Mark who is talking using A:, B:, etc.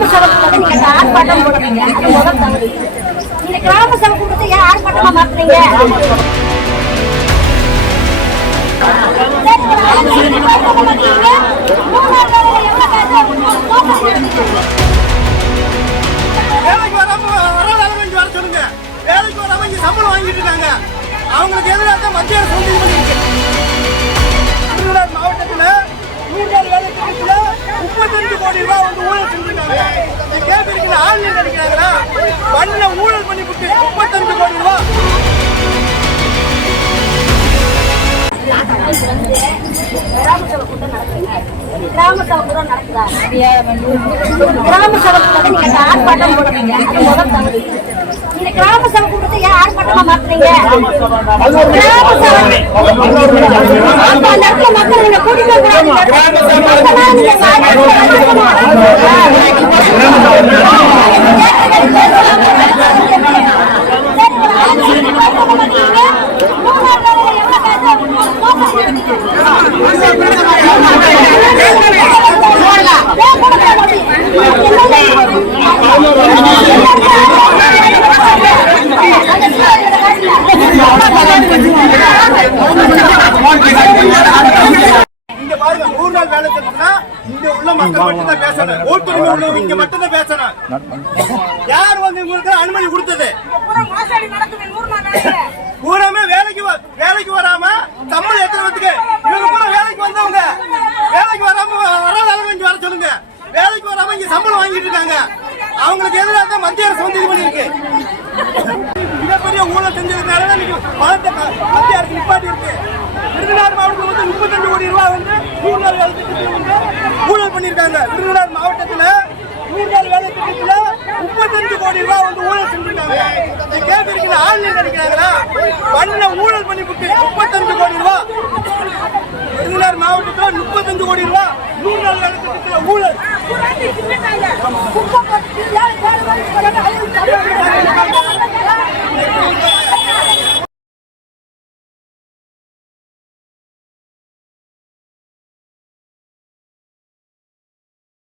A: கிராம சபை கூட்டத்தை நீங்க ஆர்ப்பாட்டம் போடுறீங்க முதல் இந்த கிராம சபை கூட்டத்தை ஏன் ஆர்ப்பாட்டமா மாத்துறீங்க
B: வேலைக்கு சம்பளம் வாங்கிட்டு அவங்களுக்கு எதிராக தான் மத்திய அரசு வந்து இது பண்ணிருக்கு நூறு வேலை கிடைக்கல
A: கிராம சபை கூட நடக்குதா கிராம சபை கூட்டத்தை நீங்க ஆர்ப்பாட்டம் போடுறீங்க. அது முதல் இந்த கிராம சபை கூட்டத்தை ஏன் ஆர்ப்பாட்டமா மாத்துறீங்க? கிராம சபை அந்த இடத்துல மக்கள் நீங்க கூட்டிட்டு
B: இங்க பாருங்க நூறு நாள் வேலை திட்டம்னா இங்க உள்ள மக்கள் மட்டும்தான் பேசணும். ஓட்டுரிமை உள்ளவங்க இங்க மட்டும்தான் பேசணும். யார் வந்து உங்களுக்கு அனுமதி கொடுத்தது? பூராமே வேலைக்கு வ- வேலைக்கு வராம சம்பளம் எத்தனை இவங்க பூரா வேலைக்கு வந்தவங்க. வேலைக்கு வராம வராத அளவுக்கு இங்க வர சொல்லுங்க. வேலைக்கு வராம இங்க சம்பளம் வாங்கிட்டு இருக்காங்க. அவங்களுக்கு எதிராக மத்திய அரசு வந்து இது பண்ணிருக்கு மிகப்பெரிய ஊழல் செஞ்சதுனால தான் இன்னைக்கு பணத்தை மத்திய அரசு நிப்பாட்டி இருக்கு விருதுநகர் மாவட்டத்தில் வந்து முப்பத்தஞ்சு கோடி ரூபாய் வந்து நூறு நாள் வேலை திட்டத்தில் வந்து ஊழல் பண்ணியிருக்காங்க. விருதுநகர் மாவட்டத்தில் நூறு நாள் வேலை திட்டத்தில் முப்பத்தஞ்சு கோடி ரூபாய் வந்து ஊழல் செஞ்சிருக்காங்க. நீங்க கேட்கறீங்களா ஆன்லைன் நடிக்கிறாங்களா பண்ண ஊழல் பண்ணி விட்டு முப்பத்தஞ்சு கோடி ரூபாய் விருதுநகர் மாவட்டத்தில் முப்பத்தஞ்சு கோடி ரூபாய் நூறு நாள் வேலை திட்டத்தில் ஊழல்